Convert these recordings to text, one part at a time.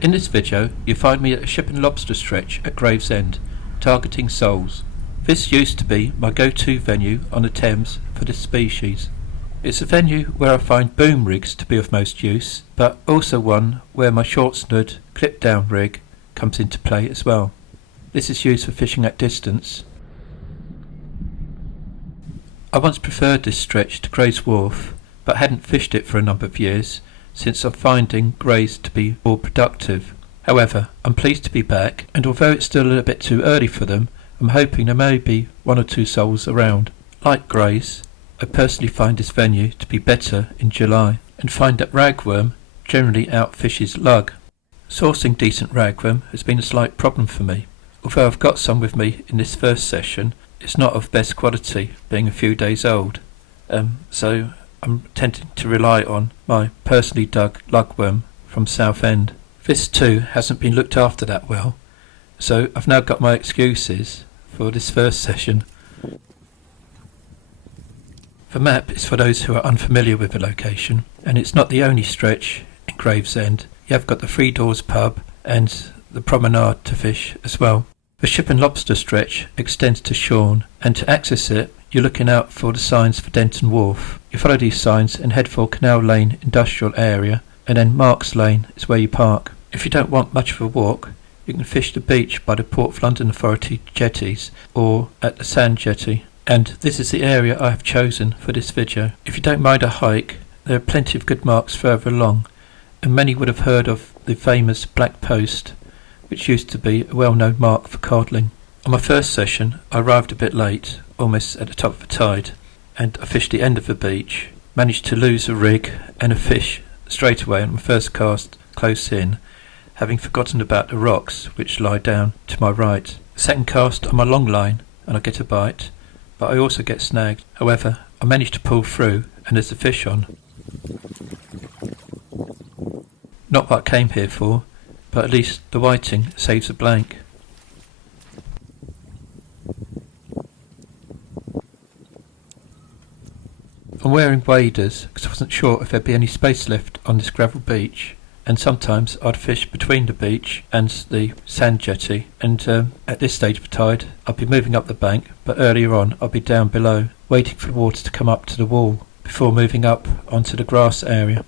In this video, you find me at a Ship and Lobster stretch at Gravesend, targeting soles. This used to be my go-to venue on the Thames for this species. It's a venue where I find boom rigs to be of most use, but also one where my short-snood, clip-down rig comes into play as well. This is used for fishing at distance. I once preferred this stretch to Gray's Wharf, but hadn't fished it for a number of years, since I'm finding Gray's to be more productive. However, I'm pleased to be back, and although it's still a little bit too early for them, I'm hoping there may be one or two soles around. Like Gray's, I personally find this venue to be better in July, and find that ragworm generally outfishes lug. Sourcing decent ragworm has been a slight problem for me. Although I've got some with me in this first session, it's not of best quality, being a few days old. So I'm tending to rely on my personally dug lugworm from Southend. This too hasn't been looked after that well, so I've now got my excuses for this first session. The map is for those who are unfamiliar with the location, and it's not the only stretch in Gravesend. You have got the Three Doors pub and the promenade to fish as well. The Ship and Lobster stretch extends to Shorn, and to access it you're looking out for the signs for Denton Wharf. You follow these signs and head for Canal Lane Industrial Area, and then Marks Lane is where you park. If you don't want much of a walk, you can fish the beach by the Port of London Authority jetties or at the Sand Jetty, and this is the area I have chosen for this video. If you don't mind a hike, there are plenty of good marks further along, and many would have heard of the famous Black Post, which used to be a well-known mark for codling. On my first session I arrived a bit late, almost at the top of the tide, and I fished the end of the beach, managed to lose a rig and a fish straight away on my first cast close in, having forgotten about the rocks which lie down to my right. Second cast on my long line and I get a bite, but I also get snagged. However, I managed to pull through and there's a fish on. Not what I came here for, but at least the whiting saves a blank. I'm wearing waders because I wasn't sure if there'd be any space left on this gravel beach, and sometimes I'd fish between the beach and the sand jetty, and at this stage of the tide I'd be moving up the bank, but earlier on I'd be down below, waiting for the water to come up to the wall before moving up onto the grass area.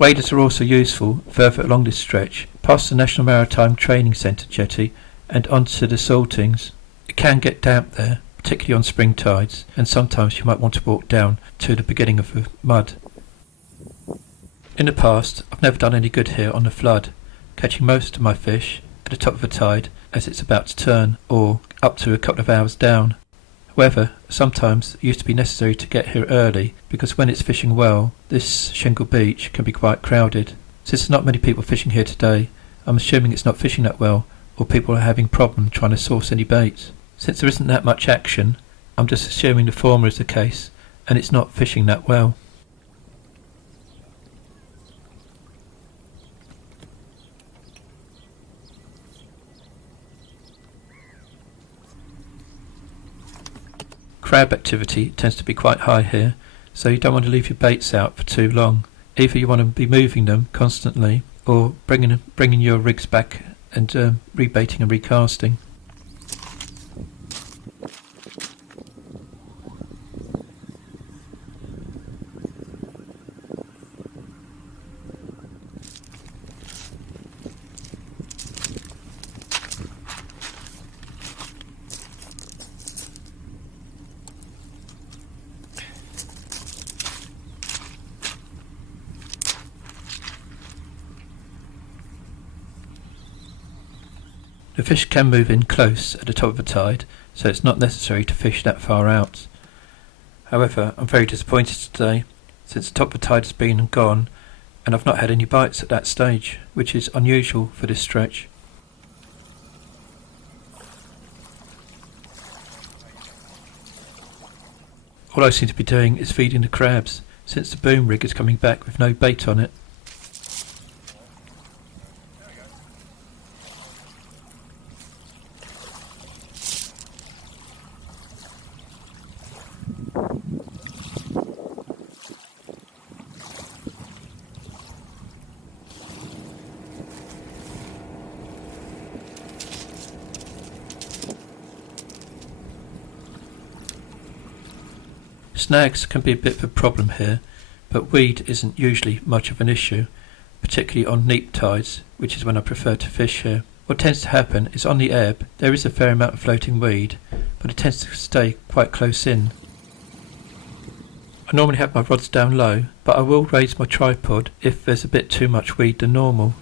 Waders are also useful further along this stretch, past the National Maritime Training Centre jetty and onto the Saltings. It can get damp there, particularly on spring tides, and sometimes you might want to walk down to the beginning of the mud. In the past, I've never done any good here on the flood, catching most of my fish at the top of the tide as it's about to turn, or up to a couple of hours down. However, sometimes it used to be necessary to get here early, because when it's fishing well, this shingle beach can be quite crowded. Since there's not many people fishing here today, I'm assuming it's not fishing that well, or people are having problems trying to source any bait. Since there isn't that much action, I'm just assuming the former is the case, and it's not fishing that well. Crab activity tends to be quite high here, so you don't want to leave your baits out for too long. Either you want to be moving them constantly, or bringing your rigs back and rebaiting and recasting. The fish can move in close at the top of the tide, so it's not necessary to fish that far out. However, I'm very disappointed today, since the top of the tide has been and gone, and I've not had any bites at that stage, which is unusual for this stretch. All I seem to be doing is feeding the crabs, since the boom rig is coming back with no bait on it. Snags can be a bit of a problem here, but weed isn't usually much of an issue, particularly on neap tides, which is when I prefer to fish here. What tends to happen is on the ebb there is a fair amount of floating weed, but it tends to stay quite close in. I normally have my rods down low, but I will raise my tripod if there's a bit too much weed than normal.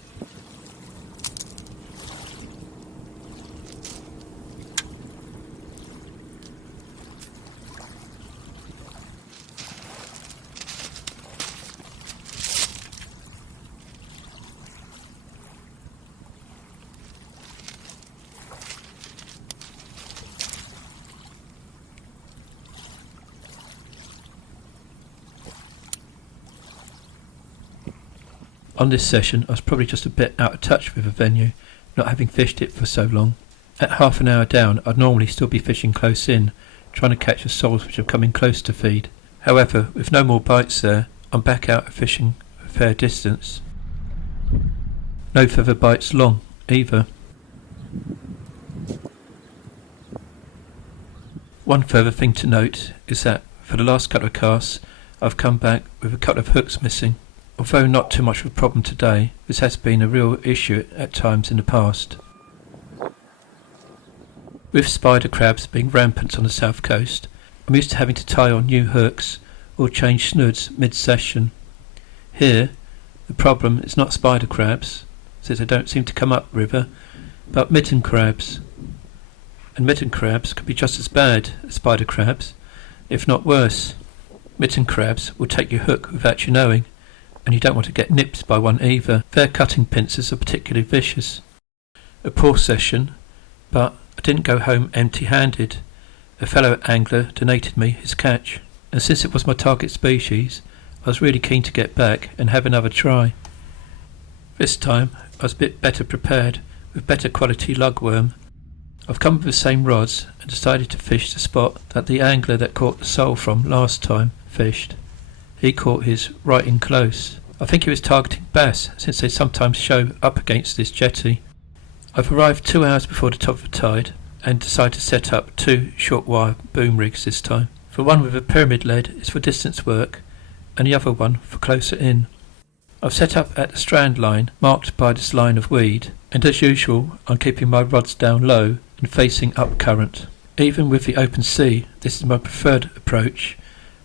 On this session I was probably just a bit out of touch with the venue, not having fished it for so long. At half an hour down I'd normally still be fishing close in, trying to catch the soles which are coming close to feed. However, with no more bites there, I'm back out fishing a fair distance. No further bites long either. One further thing to note is that for the last couple of casts I've come back with a couple of hooks missing. Although not too much of a problem today, this has been a real issue at times in the past. With spider crabs being rampant on the south coast, I'm used to having to tie on new hooks or change snoods mid-session. Here, the problem is not spider crabs, since they don't seem to come up river, but mitten crabs. And mitten crabs can be just as bad as spider crabs, if not worse. Mitten crabs will take your hook without you knowing, and you don't want to get nipped by one either. Their cutting pincers are particularly vicious. A poor session, but I didn't go home empty-handed. A fellow angler donated me his catch, and since it was my target species, I was really keen to get back and have another try. This time I was a bit better prepared, with better quality lugworm. I've come with the same rods and decided to fish the spot that the angler that caught the sole from last time fished. He caught his right in close. I think he was targeting bass, since they sometimes show up against this jetty. I've arrived 2 hours before the top of the tide and decided to set up 2 short wire boom rigs this time. The one with a pyramid lead is for distance work and the other one for closer in. I've set up at the strand line marked by this line of weed, and as usual I'm keeping my rods down low and facing up current. Even with the open sea, this is my preferred approach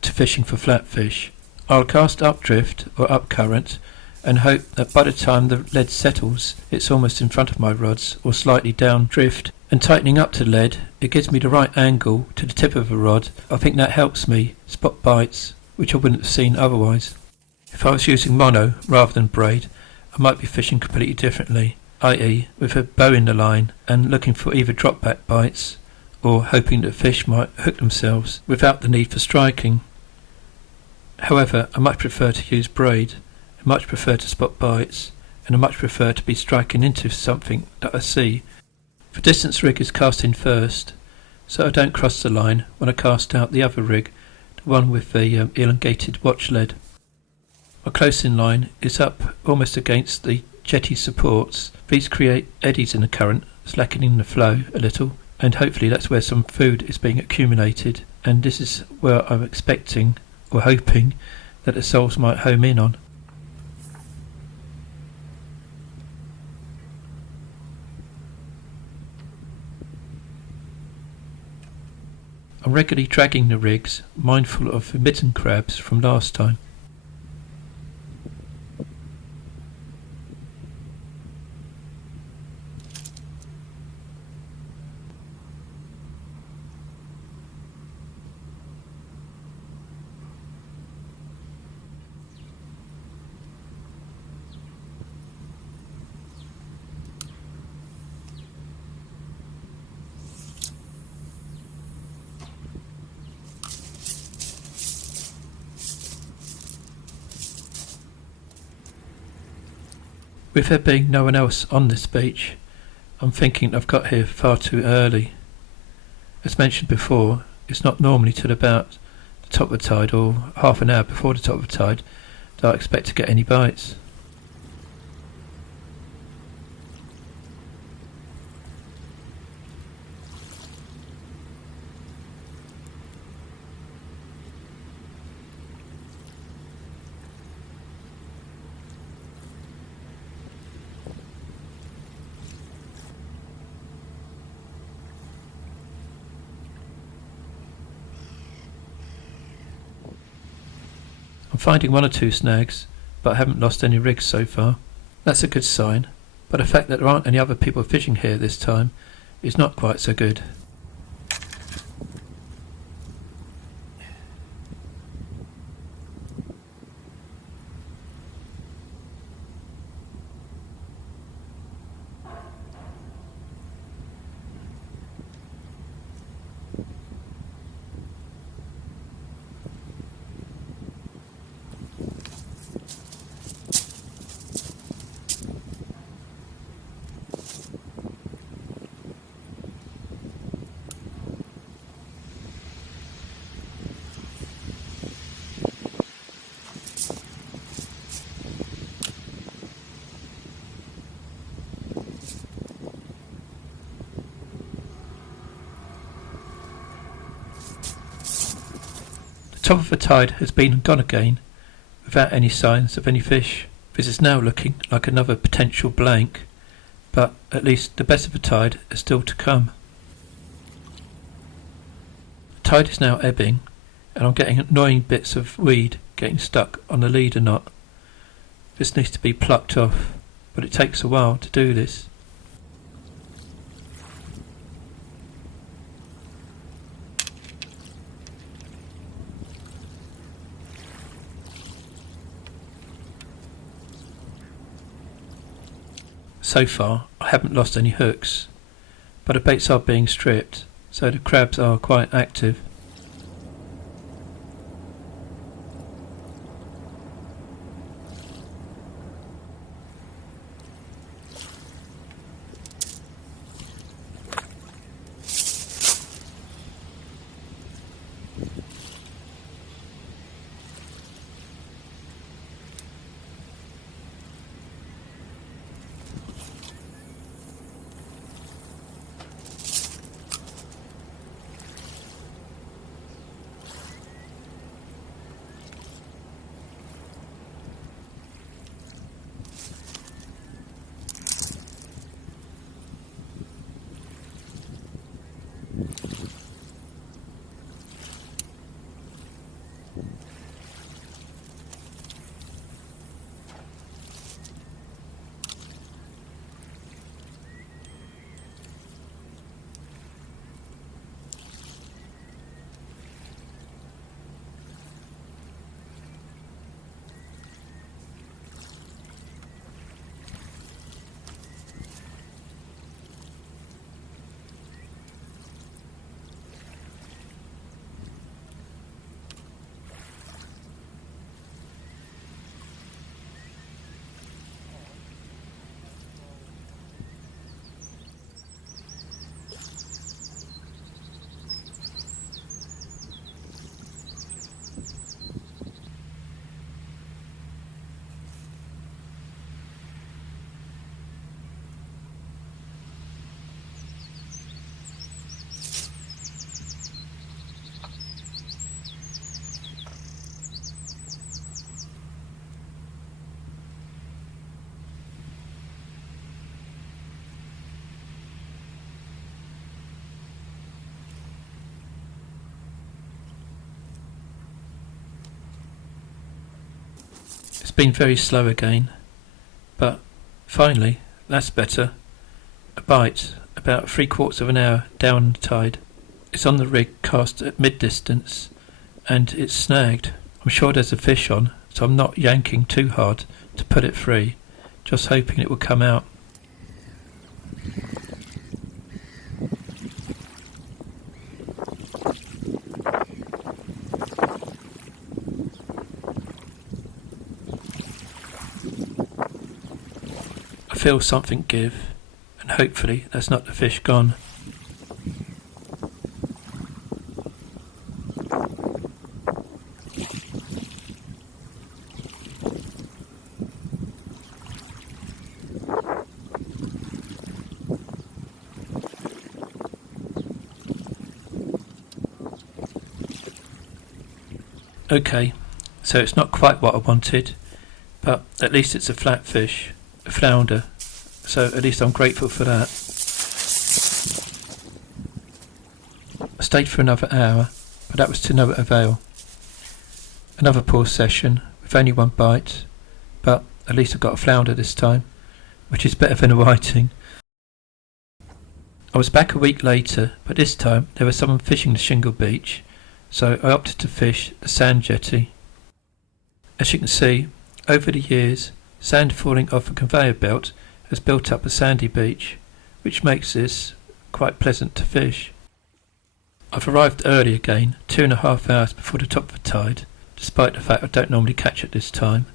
to fishing for flatfish. I'll cast updrift or up current and hope that by the time the lead settles it's almost in front of my rods or slightly down drift, and tightening up to the lead it gives me the right angle to the tip of the rod. I think that helps me spot bites which I wouldn't have seen otherwise. If I was using mono rather than braid I might be fishing completely differently, i.e. with a bow in the line and looking for either drop back bites or hoping that fish might hook themselves without the need for striking. However, I much prefer to use braid, I much prefer to spot bites, and I much prefer to be striking into something that I see. The distance rig is cast in first, so I don't cross the line when I cast out the other rig, the one with the elongated watch lead. My close in line is up almost against the jetty supports. These create eddies in the current, slackening the flow a little, and hopefully that's where some food is being accumulated, and this is where I'm expecting or hoping that the soles might home in on. I'm regularly dragging the rigs, mindful of the mitten crabs from last time. With there being no one else on this beach, I'm thinking I've got here far too early. As mentioned before, it's not normally till about the top of the tide or half an hour before the top of the tide that I expect to get any bites. I'm finding one or two snags, but I haven't lost any rigs so far. That's a good sign, but the fact that there aren't any other people fishing here this time is not quite so good. The top of the tide has been and gone again, without any signs of any fish. This is now looking like another potential blank, but at least the best of the tide is still to come. The tide is now ebbing, and I'm getting annoying bits of weed getting stuck on the leader knot. This needs to be plucked off, but it takes a while to do this. So far, I haven't lost any hooks, but the baits are being stripped, so the crabs are quite active. It's been very slow again, but finally, that's better. A bite, about 3/4 of an hour down the tide. It's on the rig cast at mid-distance, and it's snagged. I'm sure there's a fish on, so I'm not yanking too hard to put it free, just hoping it will come out. I feel something give, and hopefully that's not the fish gone. Okay, so it's not quite what I wanted, but at least it's a flat fish, a flounder, so at least I'm grateful for that. I stayed for another hour, but that was to no avail. Another poor session with only one bite, but at least I got a flounder this time, which is better than a whiting. I was back a week later, but this time there was someone fishing the shingle beach, so I opted to fish the sand jetty. As you can see, over the years, sand falling off a conveyor belt has built up a sandy beach, which makes this quite pleasant to fish. I've arrived early again, 2.5 hours before the top of the tide, despite the fact I don't normally catch at this time,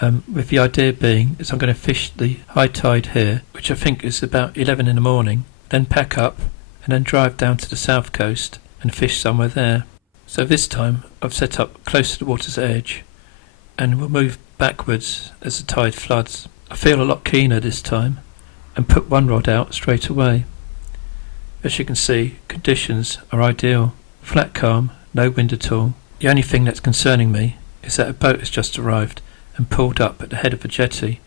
with the idea being is I'm going to fish the high tide here, which I think is about 11 in the morning, then pack up and then drive down to the south coast and fish somewhere there. So this time I've set up close to the water's edge and will move backwards as the tide floods. I feel a lot keener this time and put one rod out straight away. As you can see, conditions are ideal. Flat calm, no wind at all. The only thing that's concerning me is that a boat has just arrived and pulled up at the head of the jetty.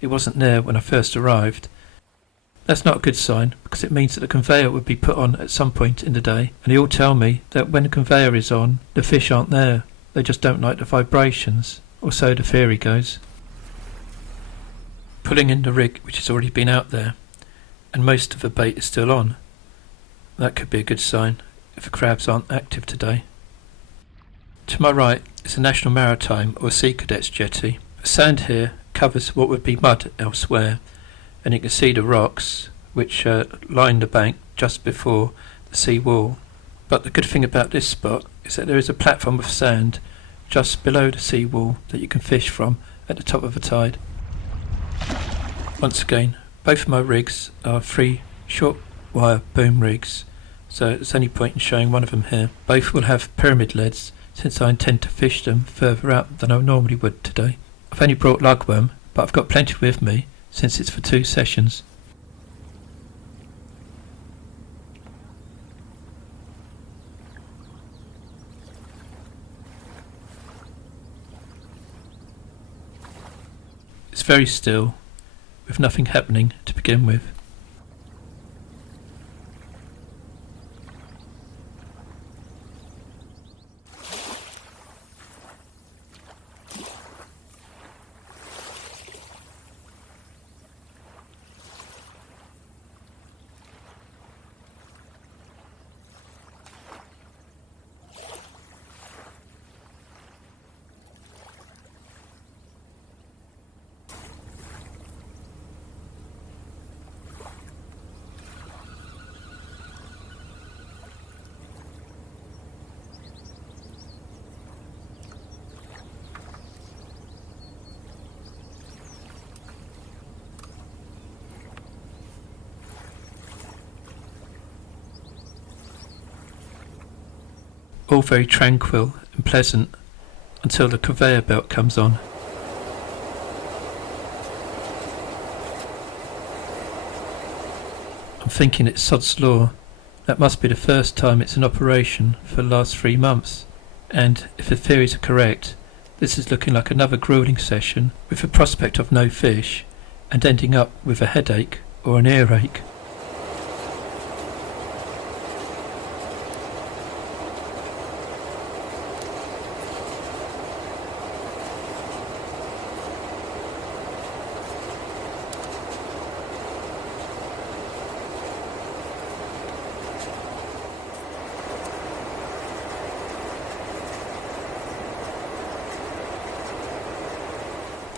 It wasn't there when I first arrived. That's not a good sign, because it means that the conveyor would be put on at some point in the day, and they all tell me that when the conveyor is on, the fish aren't there. They just don't like the vibrations, or so the theory goes. Pulling in the rig, which has already been out there, and most of the bait is still on. That could be a good sign if the crabs aren't active today. To my right is a National Maritime or Sea Cadets jetty. The sand here covers what would be mud elsewhere, and you can see the rocks which line the bank just before the sea wall. But the good thing about this spot is that there is a platform of sand just below the sea wall that you can fish from at the top of the tide. Once again, both of my rigs are 3 short wire boom rigs, so there's any point in showing one of them here. Both will have pyramid leads, since I intend to fish them further out than I normally would today. I've only brought lugworm, but I've got plenty with me since it's for 2 sessions. It's very still, with nothing happening to begin with. All very tranquil and pleasant until the conveyor belt comes on. I'm thinking it's sod's law. That must be the first time it's in operation for the last 3 months, and if the theories are correct, this is looking like another gruelling session with the prospect of no fish and ending up with a headache or an earache.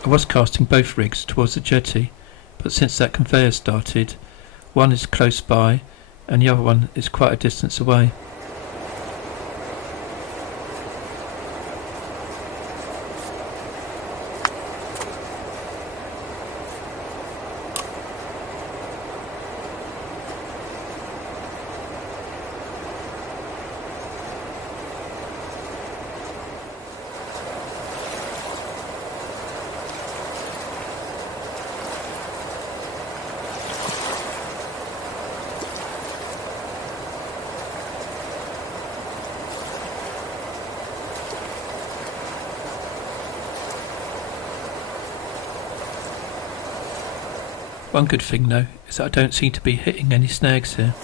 I was casting both rigs towards the jetty, but since that conveyor started, one is close by and the other one is quite a distance away. One good thing though is that I don't seem to be hitting any snags here.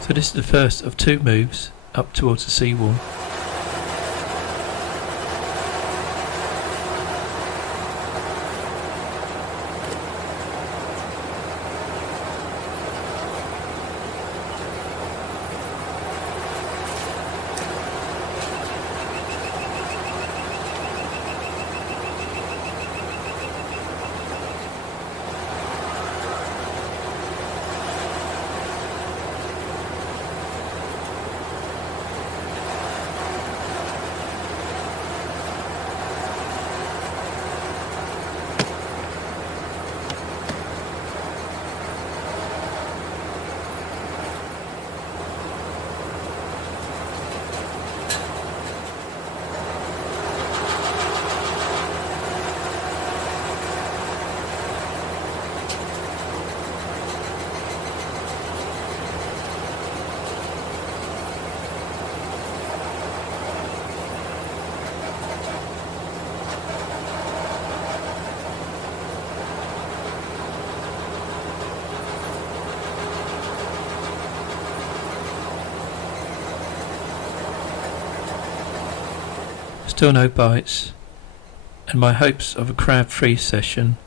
So this is the first of 2 moves up towards the seawall. Still no bites, and my hopes of a crab-free session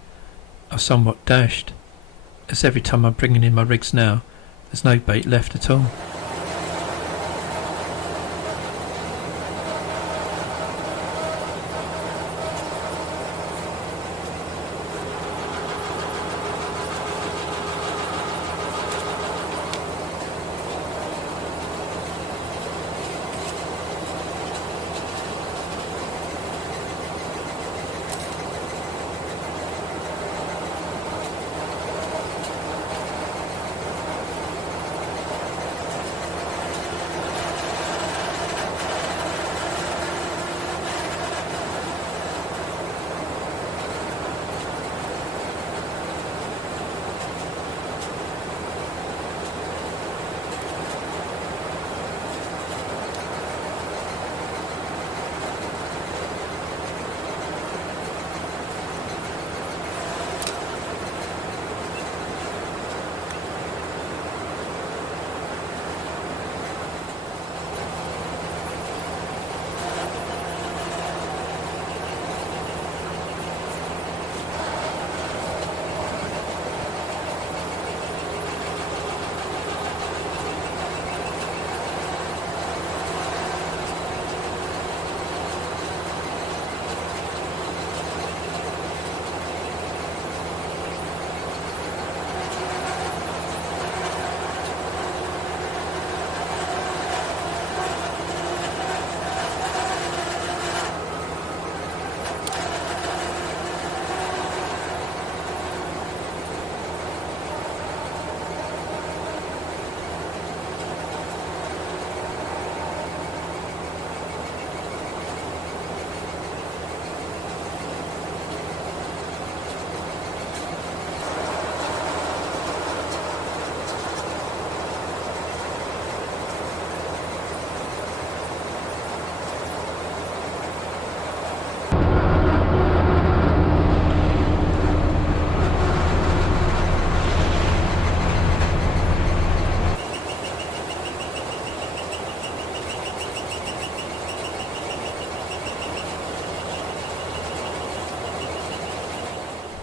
are somewhat dashed, as every time I'm bringing in my rigs now, there's no bait left at all.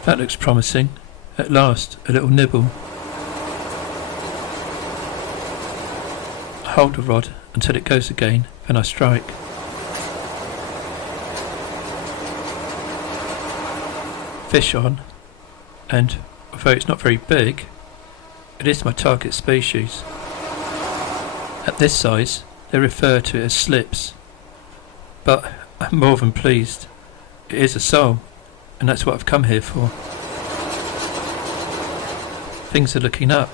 That looks promising. At last, a little nibble. I hold the rod until it goes again, then I strike. Fish on, and although it's not very big, it is my target species. At this size, they refer to it as slips, but I'm more than pleased. It is a sole, and that's what I've come here for. Things are looking up.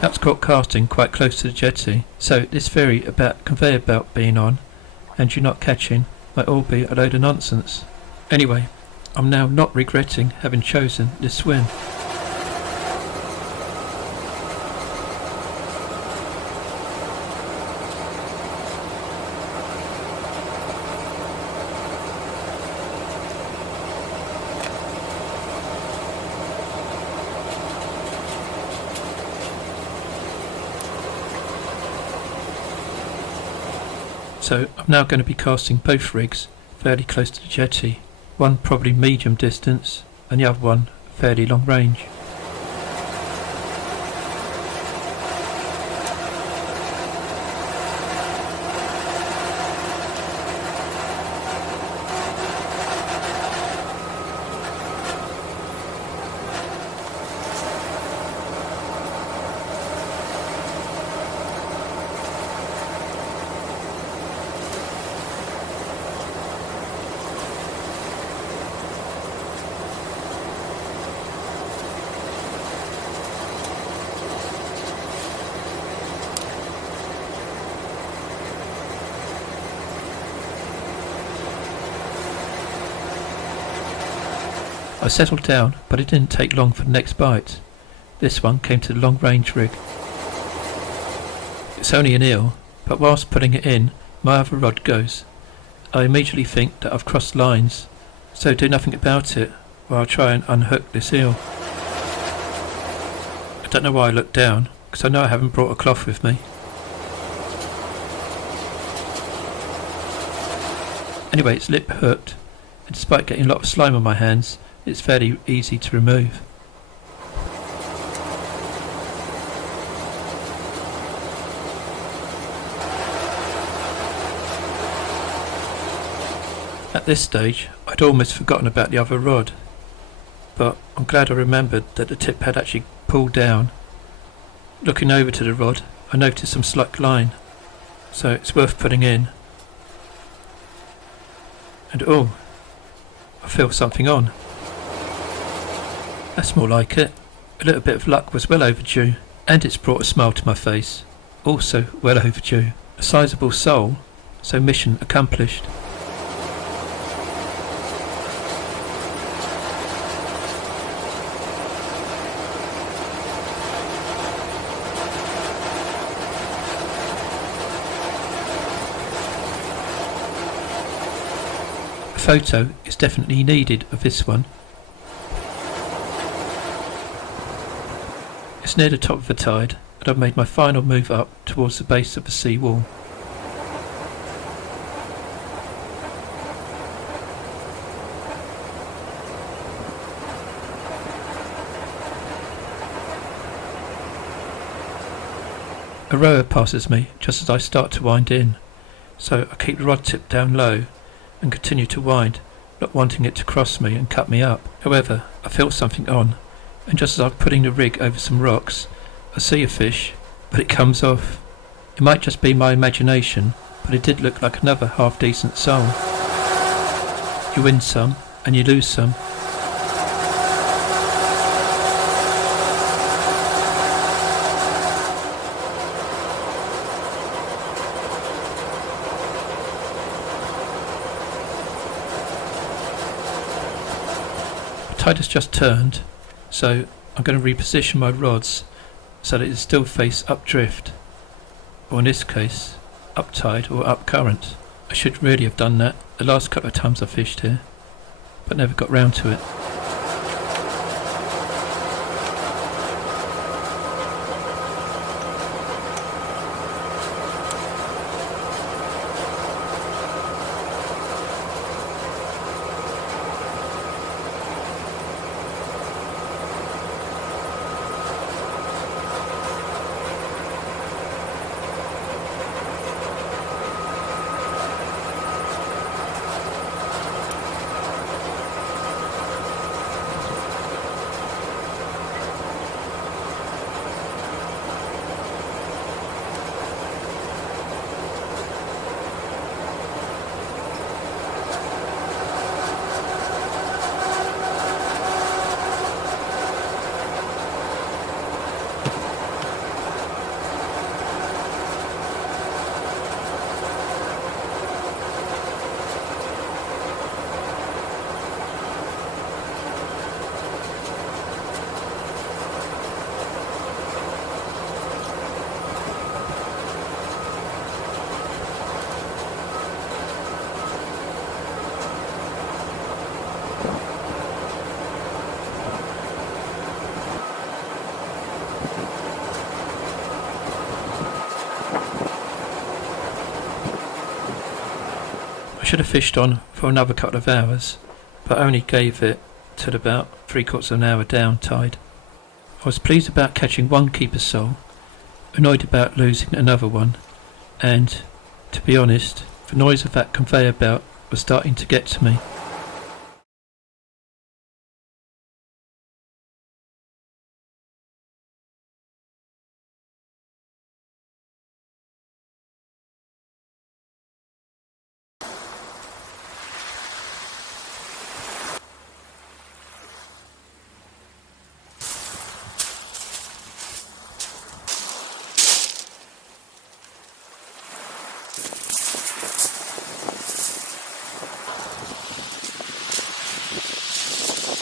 That's caught casting quite close to the jetty, so this theory about conveyor belt being on and you not catching might all be a load of nonsense. Anyway, I'm now not regretting having chosen this swim. So I'm now going to be casting both rigs fairly close to the jetty, one probably medium distance and the other one fairly long range. I settled down, but it didn't take long for the next bite. This one came to the long range rig. It's only an eel, but whilst putting it in, my other rod goes. I immediately think that I've crossed lines, so do nothing about it while I try and unhook this eel. I don't know why I looked down, because I know I haven't brought a cloth with me. Anyway, it's lip hooked, and despite getting a lot of slime on my hands, it's fairly easy to remove. At this stage, I'd almost forgotten about the other rod, but I'm glad I remembered that the tip had actually pulled down. Looking over to the rod, I noticed some slack line, so it's worth putting in. And oh, I feel something on. That's more like it. A little bit of luck was well overdue, and it's brought a smile to my face. Also well overdue. A sizable sole, so mission accomplished. A photo is definitely needed of this one. It's near the top of the tide, and I've made my final move up towards the base of the sea wall. A rower passes me just as I start to wind in, so I keep the rod tip down low and continue to wind, not wanting it to cross me and cut me up. However, I feel something on, and just as I'm putting the rig over some rocks, I see a fish, but it comes off. It might just be my imagination, but it did look like another half-decent sole. You win some, and you lose some. The tide has just turned, so I'm going to reposition my rods so that it still face updrift, or in this case, up tide or up current. I should really have done that the last couple of times I fished here, but never got round to it. I should have fished on for another couple of hours, but only gave it till about 3/4 of an hour down tide. I was pleased about catching one keeper sole, annoyed about losing another one, and, to be honest, the noise of that conveyor belt was starting to get to me.